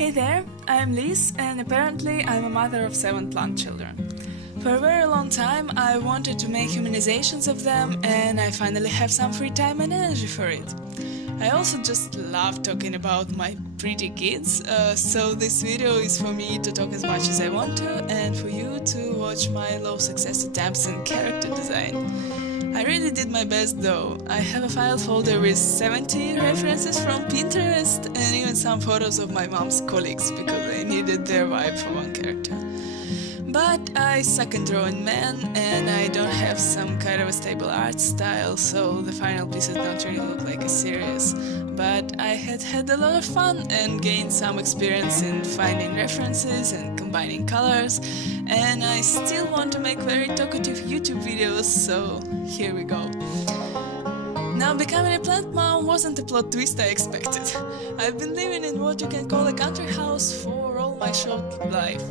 Hey there, I'm Liz, and apparently I'm a mother of 7 plant children. For a very long time I wanted to make humanizations of them, and I finally have some free time and energy for it. I also just love talking about my pretty kids, so this video is for me to talk as much as I want to, and for you to watch my low success attempts in character design. I really did my best though. I have a file folder with 70 references from Pinterest and even some photos of my mom's colleagues because I needed their vibe for one character. But I suck in drawing men and I don't have some kind of a stable art style, so the final pieces don't really look like a series. But I had a lot of fun and gained some experience in finding references and combining colors, and I still want to make very talkative YouTube videos, so here we go. Now, becoming a plant mom wasn't the plot twist I expected. I've been living in what you can call a country house for all my short life.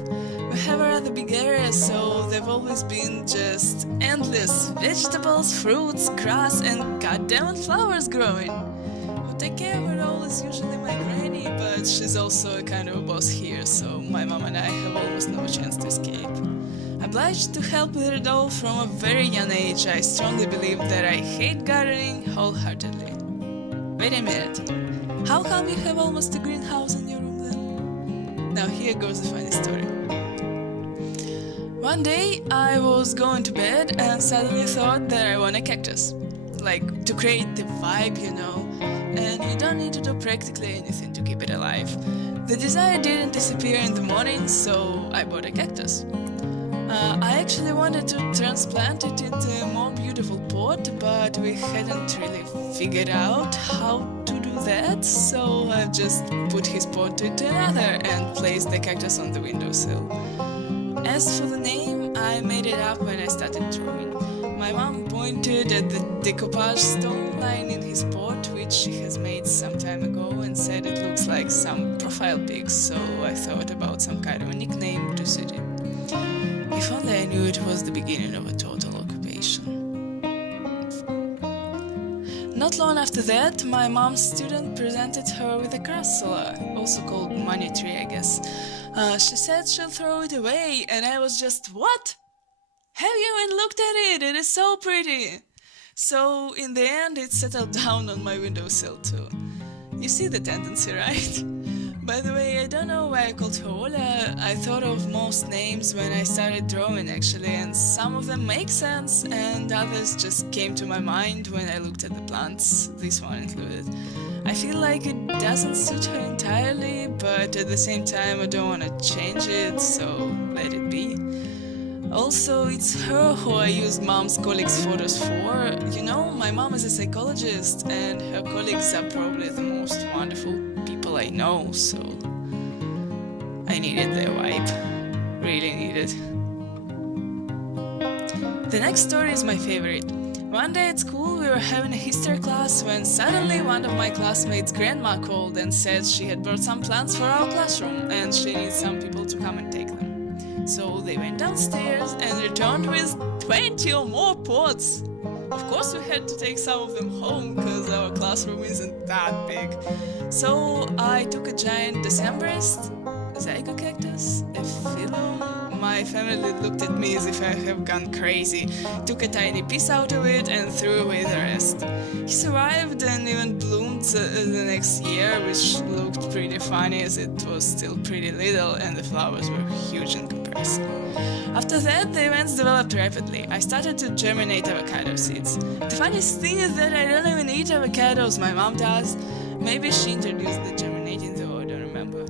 We have a rather big area, so there've always been just endless vegetables, fruits, grass, and goddamn flowers growing. Who take care of it all is usually my granny, but she's also a kind of a boss here, so my mom and I have almost no chance to escape. Obliged to help with it all from a very young age, I strongly believe that I hate gardening wholeheartedly. Wait a minute, how come you have almost a greenhouse in your room then? Now here goes a funny story. One day I was going to bed and suddenly thought that I want a cactus. Like, to create the vibe, you know, and you don't need to do practically anything to keep it alive. The desire didn't disappear in the morning, so I bought a cactus. I actually wanted to transplant it into a more beautiful pot, but we hadn't really figured out how to do that, so I just put his pot into another and placed the cactus on the windowsill. As for the name, I made it up when I started drawing. My mom pointed at the decoupage stone line in his pot, which she has made some time ago, and said it looks like some profile pics, so I thought about some kind of a nickname to suit it. If only I knew it was the beginning of a total occupation. Not long after that, my mom's student presented her with a crassula, also called money tree, I guess. She said she'll throw it away, and I was just, what? Have you even looked at it? It is so pretty! So, in the end, it settled down on my windowsill too. You see the tendency, right? By the way, I don't know why I called her Ola. I thought of most names when I started drawing actually, and some of them make sense, and others just came to my mind when I looked at the plants, this one included. I feel like it doesn't suit her entirely, but at the same time I don't want to change it, so let it be. Also, it's her who I used mom's colleagues' photos for. You know, my mom is a psychologist, and her colleagues are probably the most wonderful people I know, so I needed their vibe. Really needed. The next story is my favorite. One day at school we were having a history class when suddenly one of my classmates' grandma called and said she had brought some plants for our classroom and she needs some people to come and take them. So they went downstairs and returned with 20 or more pots. Of course we had to take some of them home because our classroom isn't that big. So I took a giant Decemberist, a zygo cactus, a phylum. My family looked at me as if I have gone crazy, took a tiny piece out of it and threw away the rest. He survived and even bloomed the next year, which looked pretty funny as it was still pretty little and the flowers were huge in comparison. After that, the events developed rapidly. I started to germinate avocado seeds. The funniest thing is that I don't even eat avocados, my mom does. Maybe she introduced the germinating though, I don't remember.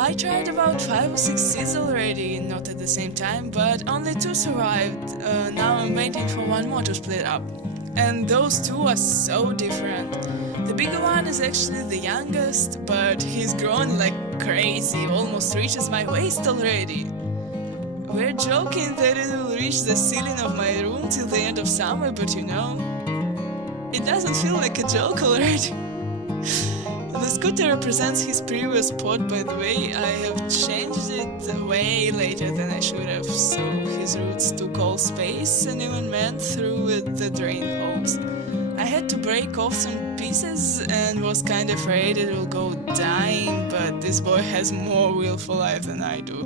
I tried about 5 or 6 seeds already, not at the same time, but only 2 survived. Now I'm waiting for 1 more to split up. And those 2 are so different. The bigger one is actually the youngest, but he's grown like crazy, almost reaches my waist already. We're joking that it will reach the ceiling of my room till the end of summer, but you know, it doesn't feel like a joke already. The scooter represents his previous pot, by the way. I have changed it way later than I should have, so his roots took all space and even went through the drain holes. I had to break off some pieces and was kind of afraid it will go dying, but this boy has more will for life than I do.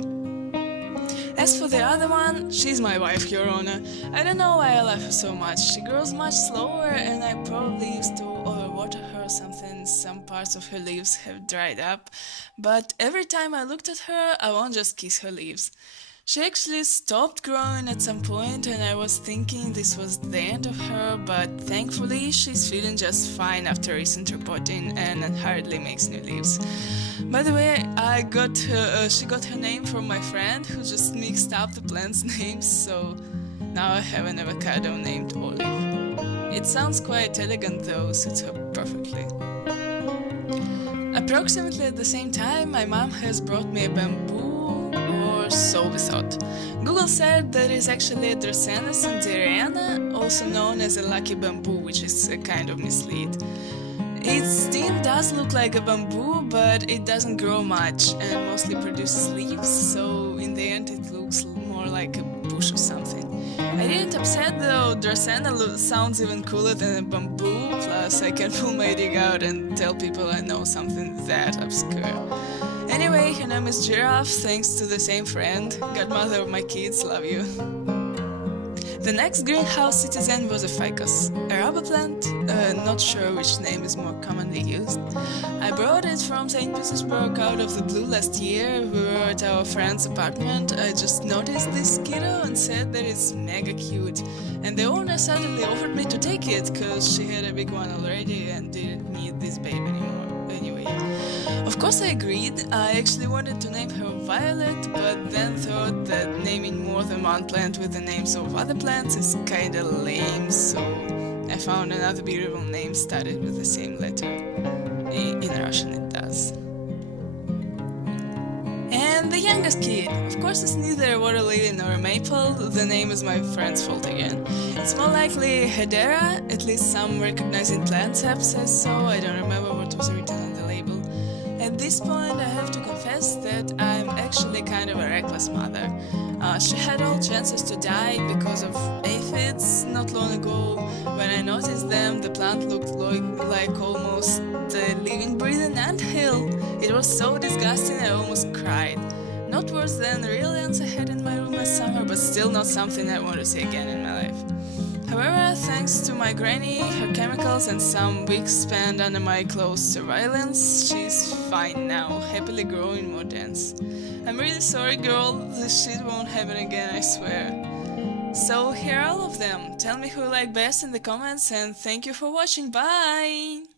As for the other one, she's my wife, Your Honor. I don't know why I love her so much. She grows much slower and I probably used to overwater her or something. Some parts of her leaves have dried up. But every time I looked at her, I won't just kiss her leaves. She actually stopped growing at some point and I was thinking this was the end of her, but thankfully she's feeling just fine after recent repotting and hardly makes new leaves. By the way, she got her name from my friend who just mixed up the plants' names, so now I have an avocado named Olive. It sounds quite elegant though, suits her perfectly. Approximately at the same time, my mom has brought me a bamboo, or so we thought. Google said that it's actually a Dracaena sanderiana, also known as a lucky bamboo, which is a kind of mislead. Its stem does look like a bamboo, but it doesn't grow much and mostly produces leaves, so in the end it looks more like a bush or something. I didn't upset though, Dracaena sounds even cooler than a bamboo, plus I can pull my dig out and tell people I know something that obscure. Anyway, her name is Giraffe, thanks to the same friend, godmother of my kids, love you. The next greenhouse citizen was a ficus, a rubber plant, not sure which name is more commonly used. I brought it from St. Petersburg out of the blue last year. We were at our friend's apartment. I just noticed this kiddo and said that it's mega cute. And the owner suddenly offered me to take it, cause she had a big one already and didn't need this babe anymore. Anyway, of course I agreed. I actually wanted to name her Violet, but then thought that naming more than one plant with the names of other plants is kinda lame, so I found another beautiful name started with the same letter. In Russian it does. And the youngest kid. Of course it's neither a water lily nor a maple, the name is my friend's fault again. It's more likely Hedera, at least some recognizing plants app says so, I don't remember what was written on the label. At this point I have to confess that I'm actually kind of a reckless mother. She had all chances to die because of aphids not long ago. When I noticed them, the plant looked like almost a living, breathing anthill. It was so disgusting I almost cried. Not worse than the real ants I had in my room last summer, but still not something I want to see again in my life. However, thanks to my granny, her chemicals and some weeks spent under my close surveillance, she's fine now, happily growing more dense. I'm really sorry girl, this shit won't happen again, I swear. So here are all of them. Tell me who you like best in the comments and thank you for watching, bye!